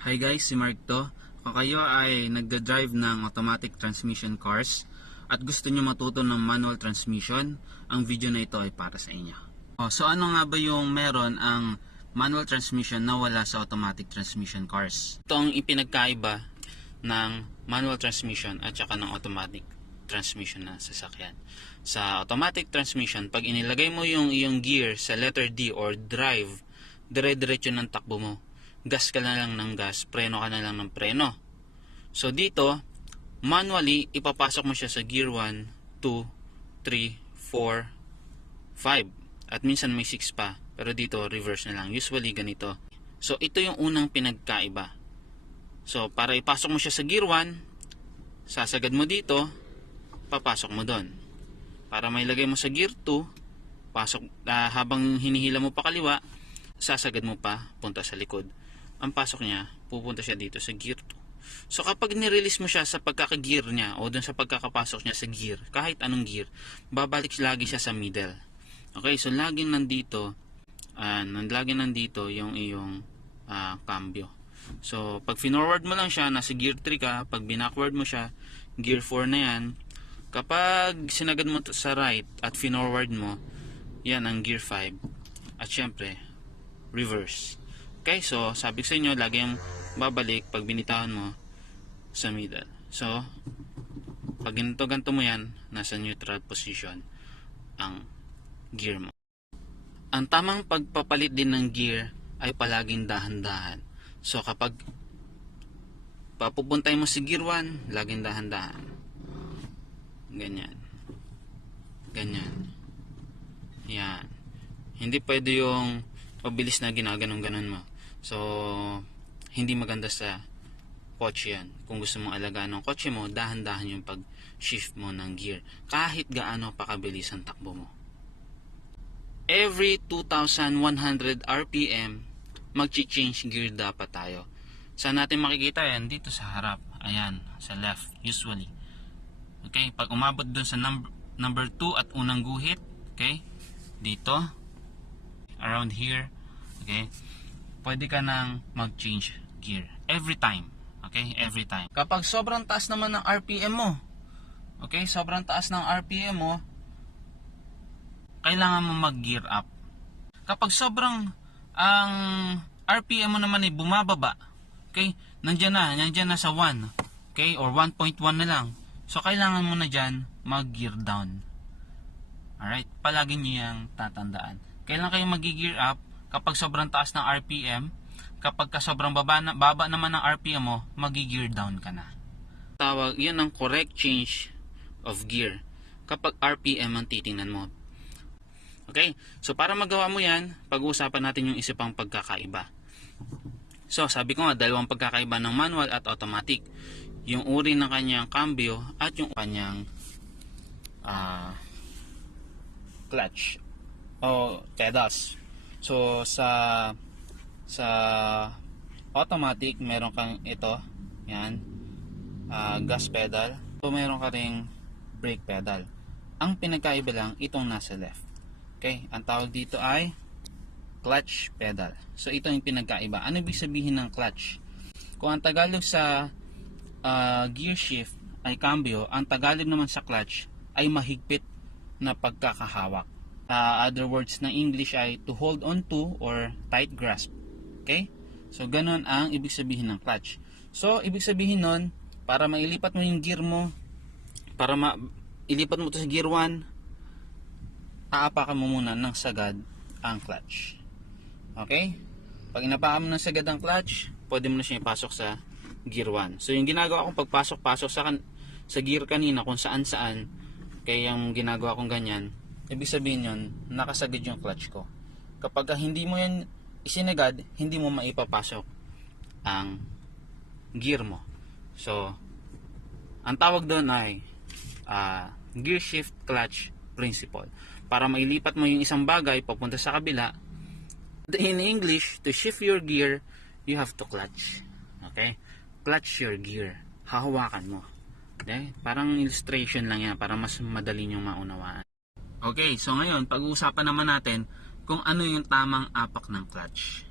Hi guys, si Mark to. Kung kayo ay nagda-drive ng automatic transmission cars at gusto nyo matuto ng manual transmission, ang video na ito ay para sa inyo. Oh, so ano nga ba yung meron ang manual transmission na wala sa automatic transmission cars? Ito ang ipinagkaiba ng manual transmission at saka ng automatic transmission na sasakyan. Sa automatic transmission, pag inilagay mo yung iyong gear sa letter D or drive, dire-diretso ng takbo mo. Gas ka na lang ng gas, preno ka na lang ng preno. So dito, manually, ipapasok mo siya sa gear 1, 2, 3, 4, 5. At minsan may 6 pa. Pero dito, reverse na lang. Usually ganito. So ito yung unang pinagkaiba. So para ipasok mo siya sa gear 1, sasagad mo dito, papasok mo doon. Para may lagay mo sa gear 2, pasok ah, habang hinihila mo pa kaliwa, sasagad mo pa punta sa likod. Ang pasok niya, pupunta siya dito sa gear 2. So kapag nirelease mo siya sa pagkaka-gear niya o dun sa pagkakapasok niya sa gear, kahit anong gear, babalik lagi siya sa middle. Okay, so laging nandito, uh, lagi nandito yung iyong ah, cambio. So pag forward mo lang siya, nasa gear 3 ka, pag binackward mo siya, gear 4 na yan. Kapag sinagad mo sa right at forward mo, yan ang gear 5. At syempre, reverse. Okay, so sabi sa inyo, lagi yung babalik pag binitawan mo sa middle. So, pag ganito ganito mo yan, nasa neutral position ang gear mo. Ang tamang pagpapalit din ng gear ay palaging dahan-dahan. So, kapag papupuntay mo si gear 1, laging dahan-dahan. Ganyan. Ganyan. Yan. Hindi pwede yung pabilis na ginaganon-ganon mo. So, hindi maganda sa kotse yan. Kung gusto mong alagaan ng kotse mo, dahan-dahan yung pag-shift mo ng gear. Kahit gaano pa kabilis ang takbo mo. Every 2,100 RPM, mag-change gear dapat tayo. Saan natin makikita yan? Dito sa harap. Ayan, sa left, usually. Okay, pag umabot dun sa number, number 2 at unang guhit, okay, dito, around here, okay, pwede ka nang mag-change gear. Every time. Okay? Every time. Kapag sobrang taas naman ng RPM mo, okay, sobrang taas ng RPM mo, kailangan mo mag-gear up. Kapag sobrang ang RPM mo naman ay bumababa, okay, nandyan na, nandyan na sa 1, okay, or 1.1 na lang. So, kailangan mo na dyan mag-gear down. Alright? Palagi nyo yung tatandaan. Kailan kayo mag-gear up? Kapag sobrang taas ng RPM, kapag ka sobrang baba, na, baba naman ng RPM mo, mag-gear down ka na. Tawag, yan ang correct change of gear. Kapag RPM ang titingnan mo. Okay? So, para magawa mo yan, pag-uusapan natin yung isa pang pagkakaiba. So, sabi ko nga, dalawang pagkakaiba ng manual at automatic. Yung uri ng kanyang cambio at yung kanyang ah clutch o pedals. So sa sa automatic meron kang ito, yan, ah, gas pedal. So meron ka ring brake pedal. Ang pinagkaiba lang itong nasa left. Okay, ang tawag dito ay clutch pedal. So ito yung pinagkaiba. Ano ibig sabihin ng clutch? Kung ang Tagalog sa ah, gear shift ay cambio, ang Tagalog naman sa clutch ay mahigpit na pagkakahawak. Uh, other words ng English ay to hold on to or tight grasp. Okay? So, ganun ang ibig sabihin ng clutch. So, ibig sabihin nun, para mailipat mo yung gear mo, para ma ilipat mo to sa gear 1, aapakan mo muna ng sagad ang clutch. Okay? Pag inapakan mo ng sagad ang clutch, pwede mo na siya ipasok sa gear 1. So, yung ginagawa kong pagpasok-pasok sa, sa gear kanina kung saan-saan, kaya yung ginagawa kong ganyan, ibig sabihin yun, nakasagad yung clutch ko. Kapag hindi mo yan isinagad, hindi mo maipapasok ang gear mo. So, ang tawag doon ay ah, gear shift clutch principle. Para mailipat mo yung isang bagay papunta sa kabila, in English, to shift your gear, you have to clutch. Okay? Clutch your gear. Hahawakan mo. Okay? Parang illustration lang yan para mas madali nyo maunawaan. Okay, so ngayon, pag-uusapan naman natin kung ano yung tamang apak ng clutch.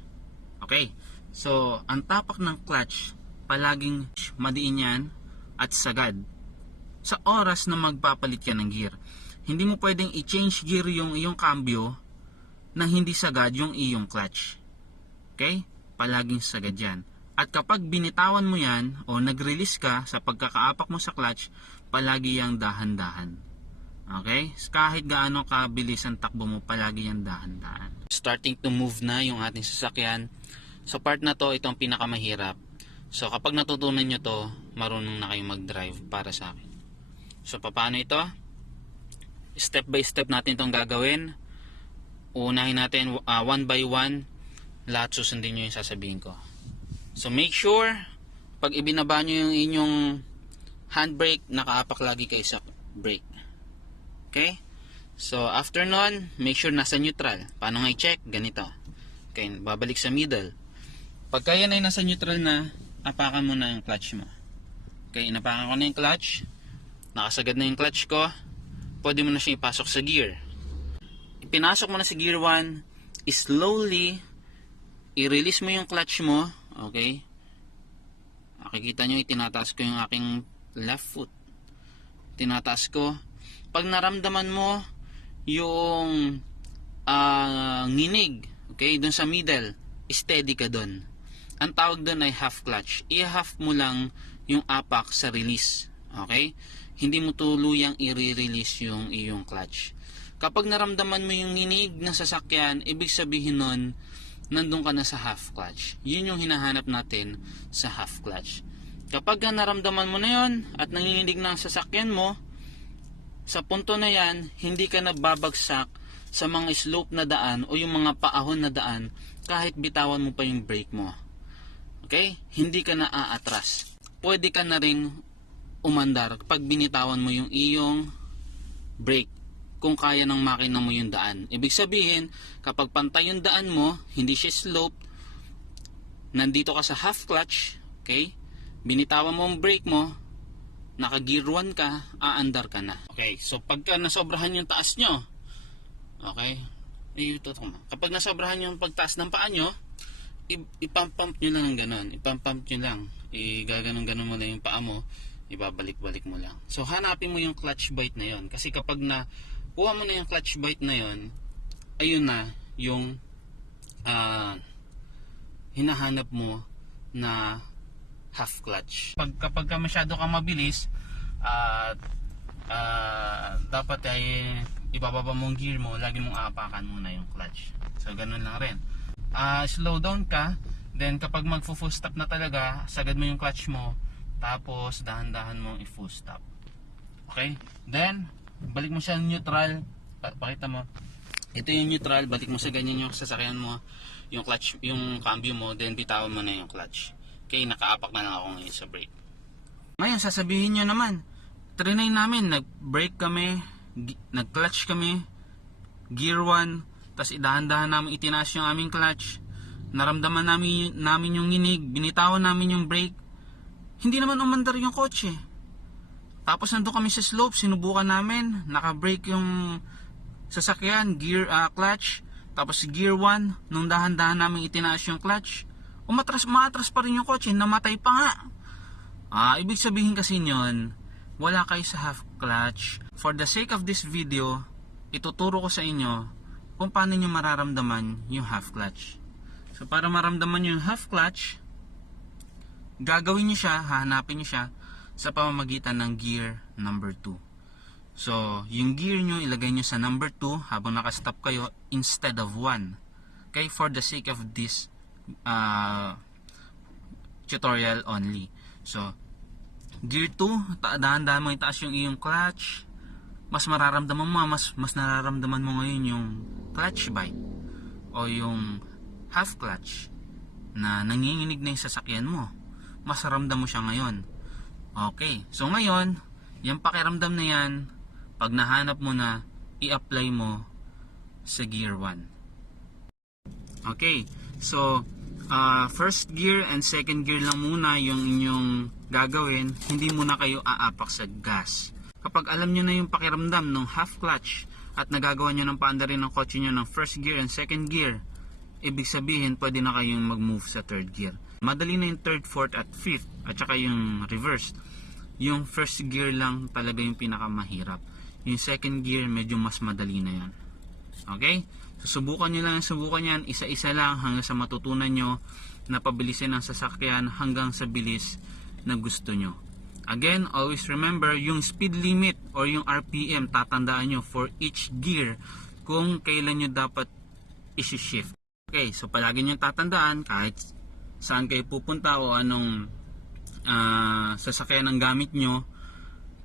Okay, So, ang tapak ng clutch, palaging madiin yan at sagad. Sa oras na magpapalit ka ng gear. Hindi mo pwedeng i-change gear yung iyong cambio nang hindi sagad yung iyong clutch. Okay? Palaging sagad yan. At kapag binitawan mo yan o nag-release ka sa pagkakaapak mo sa clutch, palagi yang dahan-dahan. Okay? Kahit gaano kabilis ang takbo mo, palagi yang dahan-dahan. Starting to move na yung ating sasakyan. Sa part na to, ito ang pinakamahirap. So kapag natutunan nyo to, marunong na kayong mag-drive para sa akin. So paano ito? Step by step natin itong gagawin. Uunahin natin uh, one by one. Lahat susundin nyo yung sasabihin ko. So make sure, pag ibinaba nyo yung inyong handbrake, nakaapak lagi kayo sa brake. Okay? So after nun, make sure nasa neutral. Paano nga i-check? Ganito. Okay, babalik sa middle. Pagka yan ay nasa neutral na, apakan mo na yung clutch mo. Okay, inapakan ko na yung clutch. Nakasagad na yung clutch ko. Pwede mo na siya ipasok sa gear. Ipinasok mo na sa gear 1, slowly, i-release mo yung clutch mo. Okay? Makikita nyo, itinataas ko yung aking left foot. Tinataas ko. Pag naramdaman mo yung ah, nginig, okay, dun sa middle, steady ka dun. Ang tawag dun ay half clutch. I-half mo lang yung apak sa release. Okay? Hindi mo tuluyang i-release yung iyong clutch. Kapag naramdaman mo yung nginig ng sasakyan, ibig sabihin nun, nandun ka na sa half clutch. Yun yung hinahanap natin sa half clutch. Kapag ka naramdaman mo na yon at nanginginig na ang sasakyan mo, sa punto na yan, hindi ka nababagsak sa mga slope na daan o yung mga paahon na daan kahit bitawan mo pa yung brake mo. Okay? Hindi ka na aatras. Pwede ka na rin umandar pag binitawan mo yung iyong brake kung kaya ng makina mo yung daan. Ibig sabihin, kapag pantay yung daan mo, hindi siya slope, nandito ka sa half clutch, okay? Binitawan mo ang brake mo, naka gear 1 ka, aandar ka na. Okay, so pagka nasobrahan yung taas nyo, okay, ay, ito, ito, kapag nasobrahan yung pagtaas ng paa nyo, i- ipamp-pump nyo lang ng ganon, ipamp-pump nyo lang, i-gaganon-ganon mo na yung paa mo, ibabalik-balik mo lang. So hanapin mo yung clutch bite na yon kasi kapag na kuha mo na yung clutch bite na yon, ayun na yung ah, hinahanap mo na half clutch. Pag kapag ka masyado ka mabilis at ah, dapat ay ibababa mong gear mo, lagi mong aapakan muna yung clutch. So ganun lang rin. Ah, slow down ka, then kapag magfo-full stop na talaga, sagad mo yung clutch mo, tapos dahan-dahan mong i-full stop. Okay? Then, balik mo siya neutral. Pa- Pakita mo. Ito yung neutral, balik mo sa ganyan yung sasakyan mo, yung clutch, yung cambio mo, then bitawan mo na yung clutch. Okay, nakaapak na lang ako ngayon sa brake. Ngayon, sasabihin nyo naman, trinay namin, nag-brake kami, nag-clutch kami, gear 1, tapos idahan-dahan namin itinaas yung aming clutch, naramdaman namin, namin yung nginig, binitawan namin yung brake, hindi naman umandar yung kotse. Tapos nandun kami sa slope, sinubukan namin, naka-brake yung sasakyan, gear, ah, clutch, tapos gear 1, nung dahan-dahan namin itinaas yung clutch, umatras, umatras pa rin yung kotse, namatay pa nga. Ah, ibig sabihin kasi nyon, wala kayo sa half clutch. For the sake of this video, ituturo ko sa inyo kung paano nyo mararamdaman yung half clutch. So para maramdaman nyo yung half clutch, gagawin nyo siya, hahanapin nyo siya sa pamamagitan ng gear number 2. So, yung gear nyo, ilagay nyo sa number 2 habang nakastop kayo instead of 1. Okay, for the sake of this uh, tutorial only. So, gear 2, ta- dahan-dahan mo itaas yung iyong clutch. Mas mararamdaman mo, mas, mas nararamdaman mo ngayon yung clutch bite o yung half clutch na nanginginig na yung sasakyan mo. Mas ramdam mo siya ngayon. Okay, so ngayon, yung pakiramdam na yan, pag nahanap mo na, i-apply mo sa gear 1. Okay, so uh, first gear and second gear lang muna yung inyong gagawin, hindi muna kayo aapak sa gas. Kapag alam nyo na yung pakiramdam ng half clutch at nagagawa nyo ng paanda rin ng kotse nyo ng first gear and second gear, ibig sabihin pwede na kayong mag-move sa third gear. Madali na yung third, fourth at fifth at saka yung reverse. Yung first gear lang talaga yung pinakamahirap. Yung second gear medyo mas madali na yan. Okay? So, subukan nyo lang, subukan yan, isa-isa lang hanggang sa matutunan nyo na pabilisin ang sasakyan hanggang sa bilis na gusto nyo. Again, always remember yung speed limit or yung RPM, tatandaan nyo for each gear kung kailan nyo dapat isi-shift. Okay, so palagi nyo tatandaan kahit saan kayo pupunta o anong ah, sasakyan ang gamit nyo,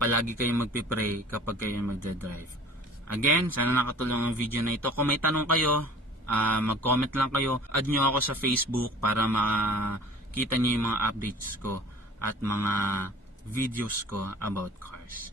palagi kayong magpipray kapag kayo magdadrive. Again, sana nakatulong ang video na ito. Kung may tanong kayo, ah, mag-comment lang kayo. Add nyo ako sa Facebook para makita nyo yung mga updates ko at mga videos ko about cars.